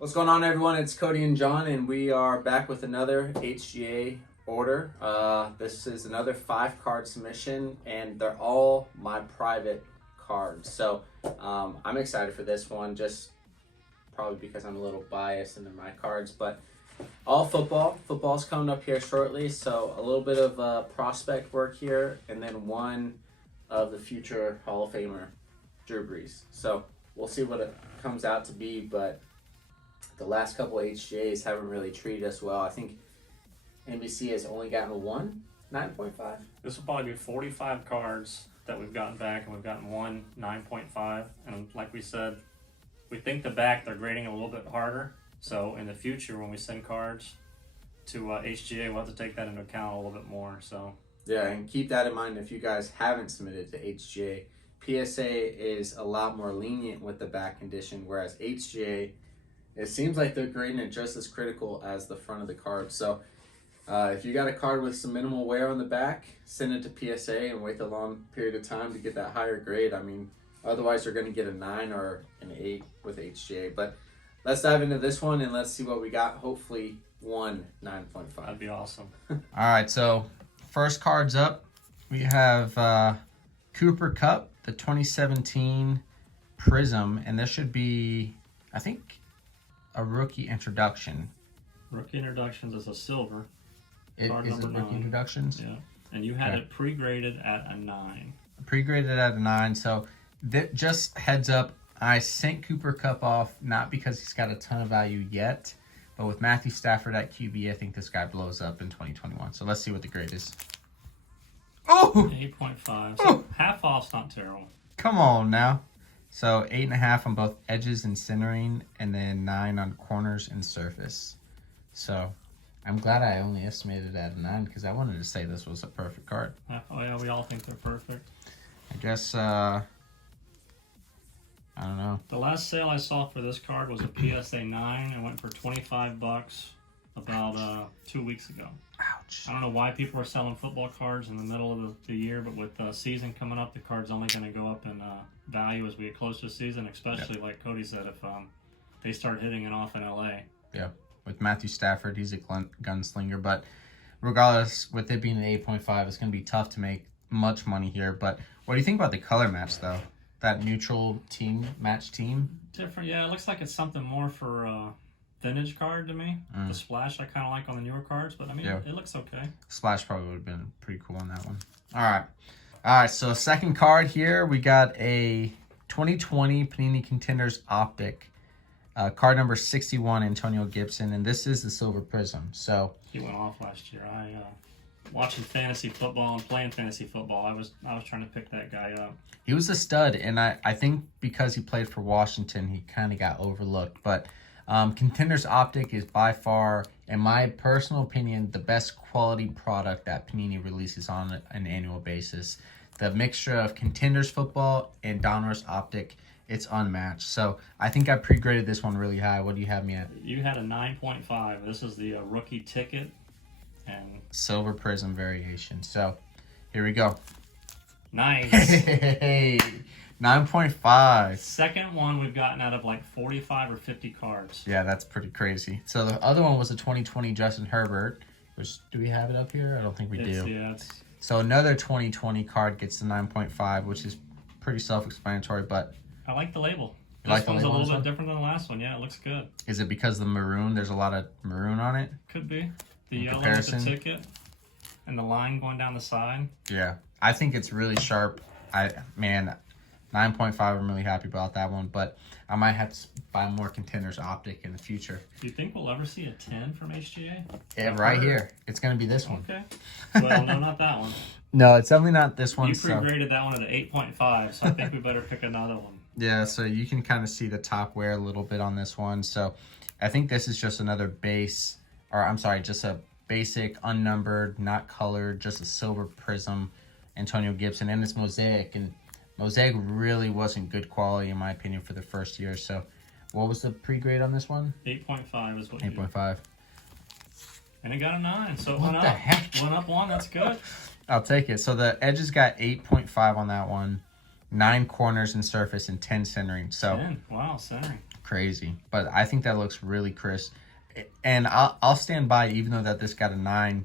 What's going on, everyone? It's Cody and John, and we are back with another HGA order. This is another 5-card submission, and they're all my private cards. So I'm excited for this one, just probably because I'm a little biased and they're my cards, but all football. Football's coming up here shortly, so a little bit of prospect work here, and then one of the future Hall of Famer, Drew Brees. So we'll see what it comes out to be, but the last couple of HGAs haven't really treated us well. I think NBC has only gotten one 9.5. This will probably be 45 cards that we've gotten back, and we've gotten one 9.5. And like we said, we think the back they're grading a little bit harder. So in the future, when we send cards to HGA, we'll have to take that into account a little bit more. So yeah, and keep that in mind if you guys haven't submitted to HGA. PSA is a lot more lenient with the back condition, whereas HGA, it seems like they're grading it just as critical as the front of the card. So if you got a card with some minimal wear on the back, send it to PSA and wait a long period of time to get that higher grade. I mean, otherwise they're going to get a 9 or an 8 with HGA. But let's dive into this one and let's see what we got. Hopefully one 9.5. that'd be awesome. All right, so first cards up, we have Coop Cup, the 2017 Prism, and this should be, I think, a rookie introduction. Rookie introductions is a silver. Is it rookie introductions? Yeah, and you had it pre-graded at a 9. Pre-graded at a 9, so just heads up, I sent Coop Cup off not because he's got a ton of value yet, but with Matthew Stafford at QB, I think this guy blows up in 2021. So let's see what the grade is. Oh! 8.5. So half off's not terrible. Come on now. So 8.5 on both edges and centering, and then 9 on corners and surface. So I'm glad I only estimated at a 9 because I wanted to say this was a perfect card. Oh yeah, we all think they're perfect. I guess I don't know. The last sale I saw for this card was a PSA 9. It went for $25 about 2 weeks ago. Ouch. I don't know why people are selling football cards in the middle of the year, but with the season coming up, the card's only going to go up in value as we get closer to the season, especially like Cody said, if they start hitting it off in LA. Yeah, with Matthew Stafford, he's a gunslinger, but regardless, with it being an 8.5, it's going to be tough to make much money here. But what do you think about the color match, though? That neutral team match team? Different, yeah. It looks like it's something more for vintage card to me. The splash I kind of like on the newer cards, but I mean, it looks okay. Splash probably would have been pretty cool on that one. All right, so second card here, we got a 2020 Panini Contenders Optic. Card number 61, Antonio Gibson, and this is the Silver Prism. So he went off last year. I watching fantasy football and playing fantasy football, I was trying to pick that guy up. He was a stud, and I think because he played for Washington, he kind of got overlooked. But Contenders Optic is by far, in my personal opinion, the best quality product that Panini releases on an annual basis. The mixture of Contenders football and Donruss Optic, it's unmatched. So I think I pre-graded this one really high. What do you have me at? You had a 9.5. This is the rookie ticket. And Silver Prism variation. So here we go. Nice. Hey, 9.5. Second one we've gotten out of like 45 or 50 cards. Yeah, that's pretty crazy. So the other one was a 2020 Justin Herbert, which, do we have it up here? I don't think we do. Yeah, so another 2020 card gets the 9.5, which is pretty self-explanatory, but I like the label. This one's a little bit different than the last one. Yeah, it looks good. Is it because the maroon? There's a lot of maroon on it? Could be. The yellow with the ticket and the line going down the side. Yeah, I think it's really sharp. 9.5, I'm really happy about that one, but I might have to buy more Contenders Optic in the future. Do you think we'll ever see a 10 from HGA? Yeah, right here. It's going to be this one. Okay. Well, no, not that one. No, it's definitely not this one. You pre-graded that one at an 8.5, so I think we better pick another one. Yeah, so you can kind of see the top wear a little bit on this one. So I think this is just another base, or I'm sorry, just a basic, unnumbered, not colored, just a Silver Prism Antonio Gibson, and it's Mosaic, and Mosaic really wasn't good quality in my opinion for the first year. So what was the pre-grade on this one? 8.5 is what 8.5. And it got a 9, so it What went the up. heck? Went up 1, that's good. I'll take it. So the edges got 8.5 on that one, 9 corners and surface, and 10 centering. So 10, wow, centering. crazy. But I think that looks really crisp. And I'll stand by, even though that this got a 9.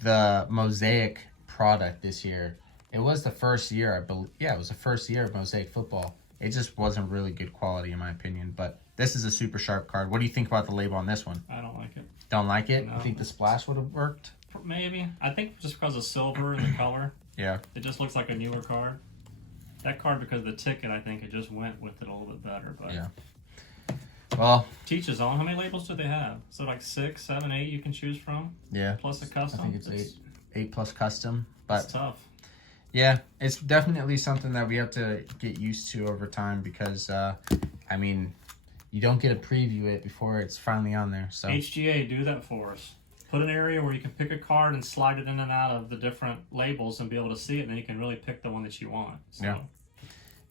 The Mosaic product this year, it was the first year, I believe. Yeah, it was the first year of Mosaic football. It just wasn't really good quality, in my opinion. But this is a super sharp card. What do you think about the label on this one? I don't like it. Don't like it? No. You think the splash would have worked? Maybe. I think just because of silver and the color. Yeah. It just looks like a newer card. That card, because of the ticket, I think it just went with it a little bit better. But Yeah. Well, teaches on. How many labels do they have? So like 6, 7, 8 you can choose from? yeah. Plus a custom? I think it's 8 plus custom. But it's tough. yeah, it's definitely something that we have to get used to over time because, I mean, you don't get to preview it before it's finally on there. So HGA, do that for us. Put an area where you can pick a card and slide it in and out of the different labels and be able to see it, and then you can really pick the one that you want. So yeah.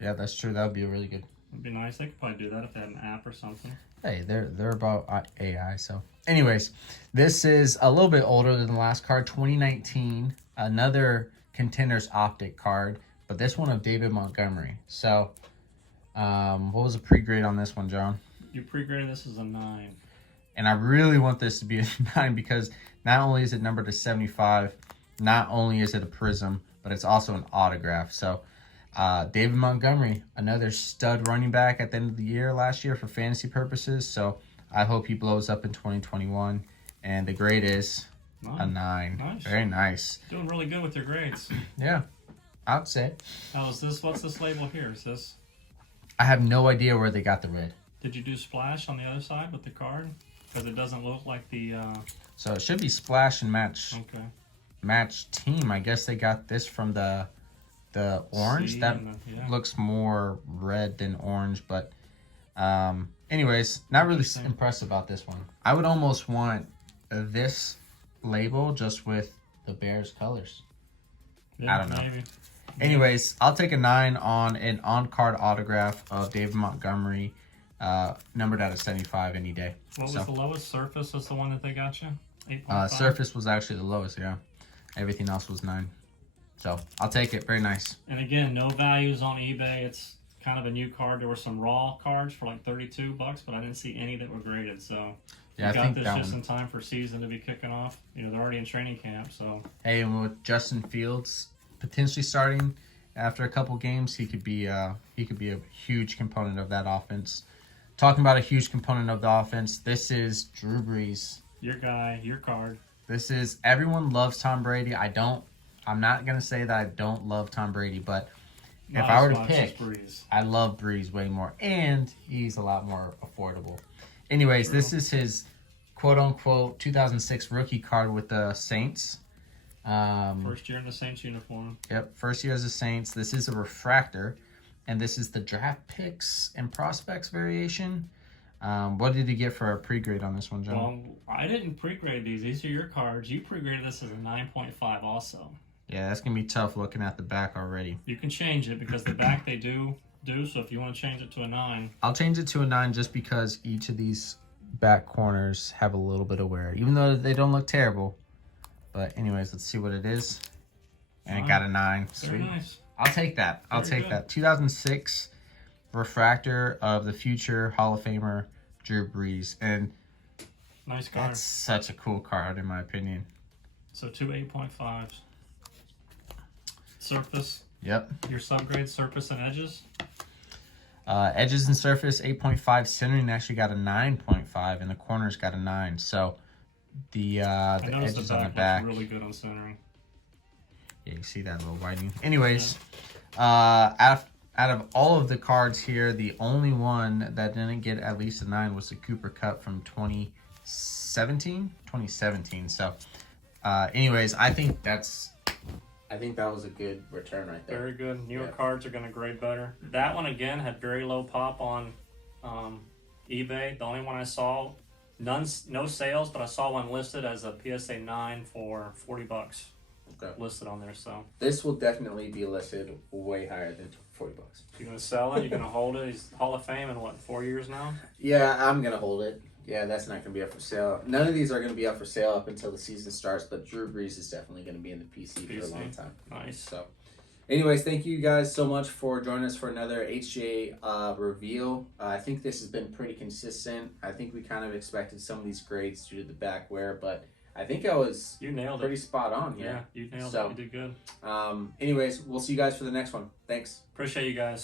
Yeah, that's true. That would be really good. it'd be nice. They could probably do that if they had an app or something. Hey, they're about AI. So, anyways, this is a little bit older than the last card, 2019. Another Contenders Optic card, but this one of David Montgomery. So, what was the pre-grade on this one, John? You pre-graded this as a 9. And I really want this to be a 9 because not only is it numbered to 75, not only is it a prism, but it's also an autograph. So, David Montgomery, another stud running back at the end of the year last year for fantasy purposes. So, I hope he blows up in 2021. And the grade is a 9. Nice. Very nice. Doing really good with your grades. Yeah, I'd say. How is this? What's this label here? Is this? I have no idea where they got the red. Did you do splash on the other side with the card? Because it doesn't look like the. So it should be splash and match. Okay. Match team. I guess they got this from the orange. C That and yeah. looks more red than orange, but anyways, not really Interesting. impressed about this one. I would almost want this label just with the Bears colors. Yeah, I don't know. Maybe. Anyways, I'll take a 9 on an on-card autograph of David Montgomery, numbered out of 75 any day. What was the lowest? Surface is the one that they got you? 8.5? Surface was actually the lowest, yeah. Everything else was 9. So, I'll take it. Very nice. And again, no values on eBay. It's kind of a new card. There were some raw cards for like $32, but I didn't see any that were graded. So, Yeah, you I got think this that just one. in time for season to be kicking off. You know, they're already in training camp, so. Hey, and with Justin Fields potentially starting after a couple games, he could be a huge component of that offense. Talking about a huge component of the offense, this is Drew Brees. Your guy, your card. This is everyone loves Tom Brady. I'm not gonna say that I don't love Tom Brady, but if I were to pick, I love Brees way more, and he's a lot more affordable. Anyways, True. this is his quote-unquote 2006 rookie card with the Saints. First year in the Saints uniform. Yep, first year as the Saints. This is a refractor, and this is the draft picks and prospects variation. What did you get for a pre-grade on this one, John? Well, I didn't pre-grade these. These are your cards. You pre-graded this as a 9.5 also. Yeah, that's going to be tough looking at the back already. You can change it because the back they do, so if you want to change it to a 9. I'll change it to a 9 just because each of these back corners have a little bit of wear, even though they don't look terrible. But anyways, let's see what it is. And it got a 9. Very Sweet. nice. I'll take that. I'll Very take good. that. 2006 refractor of the future Hall of Famer Drew Brees. And Nice card. that's such a cool card in my opinion. So 2 8.5s. Surface. Yep. Your subgrade surface and edges. Edges and surface 8.5. Centering actually got a 9.5, and the corners got a 9. So the edges on the back. Looks really good on centering. Yeah, you see that little whitening. Anyways, out of all of the cards here, the only one that didn't get at least a 9 was the Cooper Cup from 2017. So, anyways, I think that was a good return right there. Very good. Newer Yeah. cards are going to grade better. That one, again, had very low pop on eBay. The only one I saw, no sales, but I saw one listed as a PSA 9 for $40. Okay. Listed on there, so. This will definitely be listed way higher than $40. You're going to sell it? You're going to hold it? He's Hall of Fame in, 4 years now? Yeah, I'm going to hold it. Yeah, that's not going to be up for sale. None of these are going to be up for sale up until the season starts, but Drew Brees is definitely going to be in the PC for a long time. Nice. So, Anyways, thank you guys so much for joining us for another HGA reveal. I think this has been pretty consistent. I think we kind of expected some of these grades due to the back wear, but I think I was You nailed pretty it. spot on here. Yeah, you nailed So, it. You did good. Anyways, we'll see you guys for the next one. Thanks. Appreciate you guys.